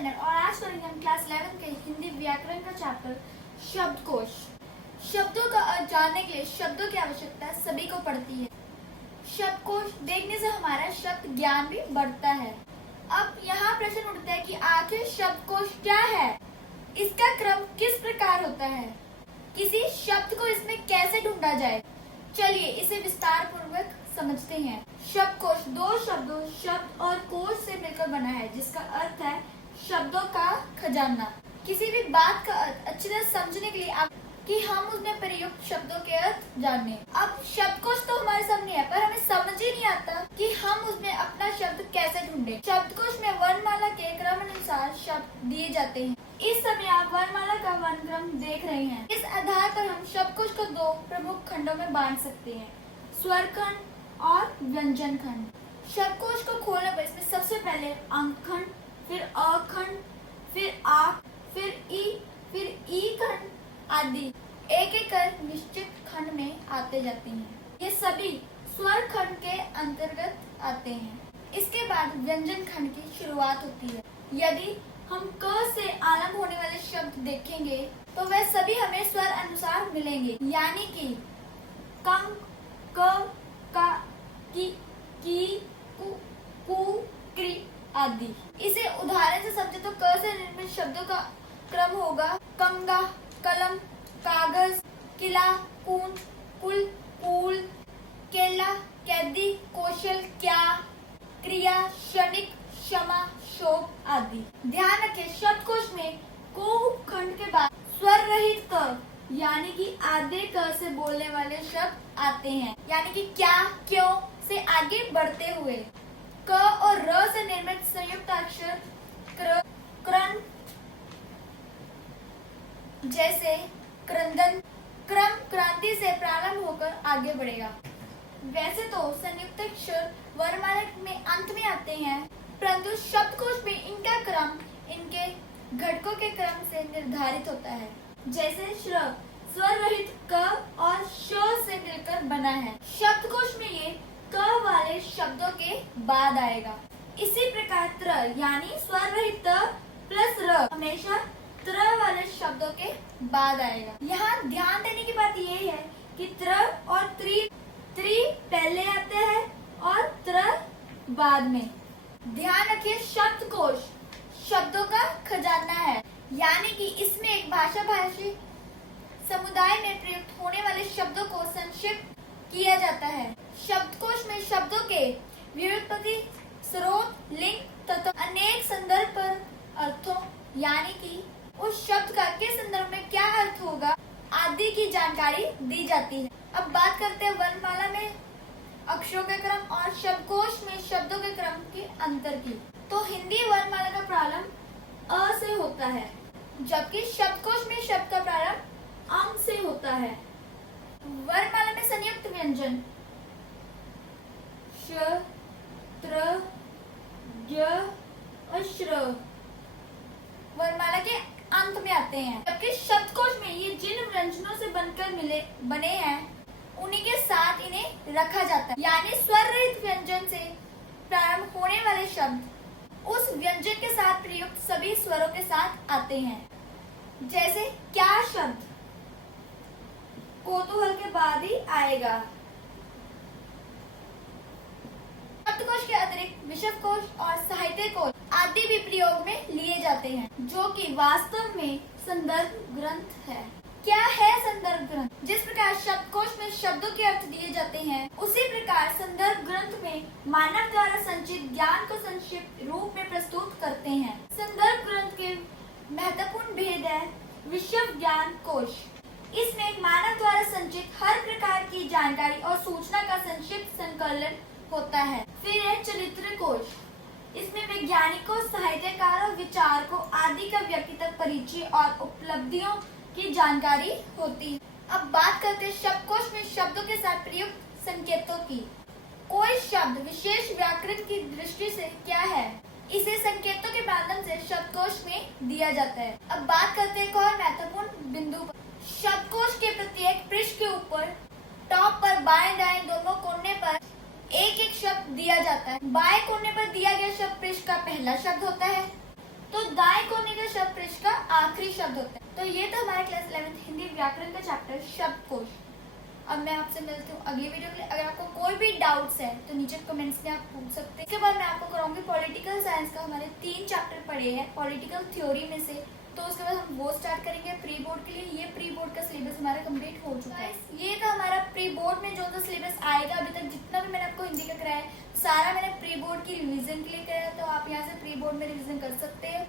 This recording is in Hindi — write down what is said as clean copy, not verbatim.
स्टैंडर्ड और आज करेंगे हम क्लास 11 के हिंदी व्याकरण का चैप्टर शब्दकोश। शब्दों का अर्थ जानने के लिए शब्दों की आवश्यकता सभी को पड़ती है। शब्दकोश देखने से हमारा शब्द ज्ञान भी बढ़ता है। अब यहाँ प्रश्न उठता है कि आखिर शब्दकोश क्या है, इसका क्रम किस प्रकार होता है, किसी शब्द को इसमें कैसे ढूंढा जाए। चलिए इसे विस्तार पूर्वक समझते हैं। शब्दकोश दो शब्दों शब्द और कोश से मिलकर बना है, जिसका अर्थ है शब्दों का खजाना। किसी भी बात का अर्थ अच्छी तरह समझने के लिए कि हम उसमें प्रयुक्त शब्दों के अर्थ जाने। अब शब्दकोश तो हमारे सामने है, पर हमें समझ ही नहीं आता कि हम उसमें अपना शब्द कैसे ढूंढे। शब्दकोश में वर्णमाला के क्रम अनुसार शब्द दिए जाते हैं। इस समय आप वर्णमाला का वर्णक्रम देख रहे हैं। इस आधार पर हम शब्दकोश को दो प्रमुख खंडों में बांट सकते हैं, स्वर खंड और व्यंजन खंड। शब्दकोश को खोलने पर इसमें सबसे पहले अंक खंड, फिर अ खंड, फिर आ, फिर ई खंड आदि एक एक कर निश्चित खंड में आते जाते हैं। ये सभी स्वर खंड के अंतर्गत आते हैं। इसके बाद व्यंजन खंड की शुरुआत होती है। यदि हम क से आरंभ होने वाले शब्द देखेंगे तो वह सभी हमें स्वर अनुसार मिलेंगे, यानी कि कं, क, का, की, कु, क्री आदि। इसे उदाहरण से समझे तो क से निर्मित शब्दों का क्रम होगा कंगा, कलम, कागज, किला, कूंज, कुल, कूल, केला, कैदी, कौशल, क्या, क्रिया, क्षणिक, क्षमा, शोक आदि। ध्यान रखें, शब्दकोश में को उपखंड के बाद स्वर रहित क यानी कि आधे क से बोलने वाले शब्द आते हैं, यानी कि क्या, क्यों से आगे बढ़ते हुए। क और र से निर्मित संयुक्त अक्षर क्र, क्रन जैसे क्रंदन, क्रम क्रांति से प्रारंभ होकर आगे बढ़ेगा। वैसे तो संयुक्त अक्षर वर्णमाला में अंत में आते हैं, परंतु शब्दकोश में इनका क्रम इनके घटकों के क्रम से निर्धारित होता है। जैसे श्र स्वर रहित क और श से मिलकर बना है। शब्दकोश में ये क वाले शब्दों के बाद आएगा। इसी प्रकार त्र यानी स्वर रहित त प्लस र हमेशा त्र वाले शब्दों के बाद आएगा। यहाँ ध्यान देने की बात यह है कि त्र और त्रि पहले आते हैं और त्र बाद में। ध्यान रखिए, शब्दकोश शब्दों का खजाना है, यानी कि इसमें एक भाषी समुदाय में प्रयुक्त होने वाले शब्दों को संक्षिप्त किया जाता है। शब्दकोश में शब्दों के व्युत्पत्ति, स्रोत, लिंग तथा अनेक संदर्भ पर अर्थों यानी कि उस शब्द का किस संदर्भ में क्या अर्थ होगा आदि की जानकारी दी जाती है। अब बात करते हैं वर्णमाला में अक्षरों के क्रम और शब्दकोश में शब्दों के क्रम के अंतर की। तो हिंदी वर्णमाला का प्रारंभ अ से होता है, जबकि शब्दकोश में शब्द का प्रारंभ अंग से होता है। वर्णमाला में संयुक्त व्यंजन श, त्र, य और श्र वर्णमाला के अंत में आते हैं, जबकि शब्दकोश में ये जिन व्यंजनों से बनकर बने हैं उन्हीं के साथ इन्हें रखा जाता है, यानी स्वर रहित व्यंजन से प्रारंभ होने वाले शब्द उस व्यंजन के साथ प्रयुक्त सभी स्वरों के साथ आते हैं। जैसे क्या शब्द कौतूहल के बाद ही आएगा। शब्दकोश के अतिरिक्त विश्वकोश और साहित्य कोश आदि भी प्रयोग में लिए जाते हैं, जो कि वास्तव में संदर्भ ग्रंथ है। क्या है संदर्भ ग्रंथ? जिस प्रकार शब्दकोश में शब्दों के अर्थ दिए जाते हैं, उसी प्रकार संदर्भ ग्रंथ में मानव द्वारा संचित ज्ञान को संक्षिप्त रूप में प्रस्तुत करते हैं। संदर्भ ग्रंथ के महत्वपूर्ण भेद है विश्व ज्ञान कोश। इसमें मानव द्वारा संचित हर प्रकार की जानकारी और सूचना का संक्षिप्त संकलन होता है। फिर है चरित्र कोश। इसमें वैज्ञानिकों, साहित्यकारों, विचारकों आदि का व्यक्तिगत परिचय और उपलब्धियों की जानकारी होती है। अब बात करते हैं शब्दकोश में शब्दों के साथ प्रयुक्त संकेतों की। कोई शब्द विशेष व्याकरण की दृष्टि से क्या है, इसे संकेतों के माध्यम से शब्दकोश में दिया जाता है। अब बात करते हैं एक और महत्वपूर्ण बिंदु पर। शब्दकोश के प्रत्येक पृष्ठ के ऊपर टॉप पर बाएं दाएं दोनों कोने पर एक एक शब्द दिया जाता है। बाएं कोने पर दिया गया शब्द पृष्ठ का पहला शब्द होता है, तो दाएं कोने का शब्द पृष्ठ का आखिरी शब्द होता है। तो ये था हमारे क्लास 11th हिंदी व्याकरण का चैप्टर शब्दकोश। अब मैं आपसे मिलती हूँ अगली वीडियो के लिए। अगर आपको कोई भी डाउट्स है तो नीचे कमेंट्स में आप पूछ सकते हैं। इसके बाद मैं आपको कराऊंगी पॉलिटिकल साइंस का, हमारे 3 चैप्टर पढ़े हैं पॉलिटिकल थ्योरी में से, तो उसके बाद हम वो स्टार्ट करेंगे प्री बोर्ड के लिए। ये प्री बोर्ड का सिलेबस हमारा कंप्लीट हो चुका है। ये था हमारा प्री बोर्ड में जो सिलेबस आएगा। अभी तक जितना भी मैंने आपको हिंदी का कराया है सारा मैंने प्री बोर्ड की रिवीजन के लिए कराया, तो आप यहाँ से प्री बोर्ड में रिवीजन कर सकते हैं।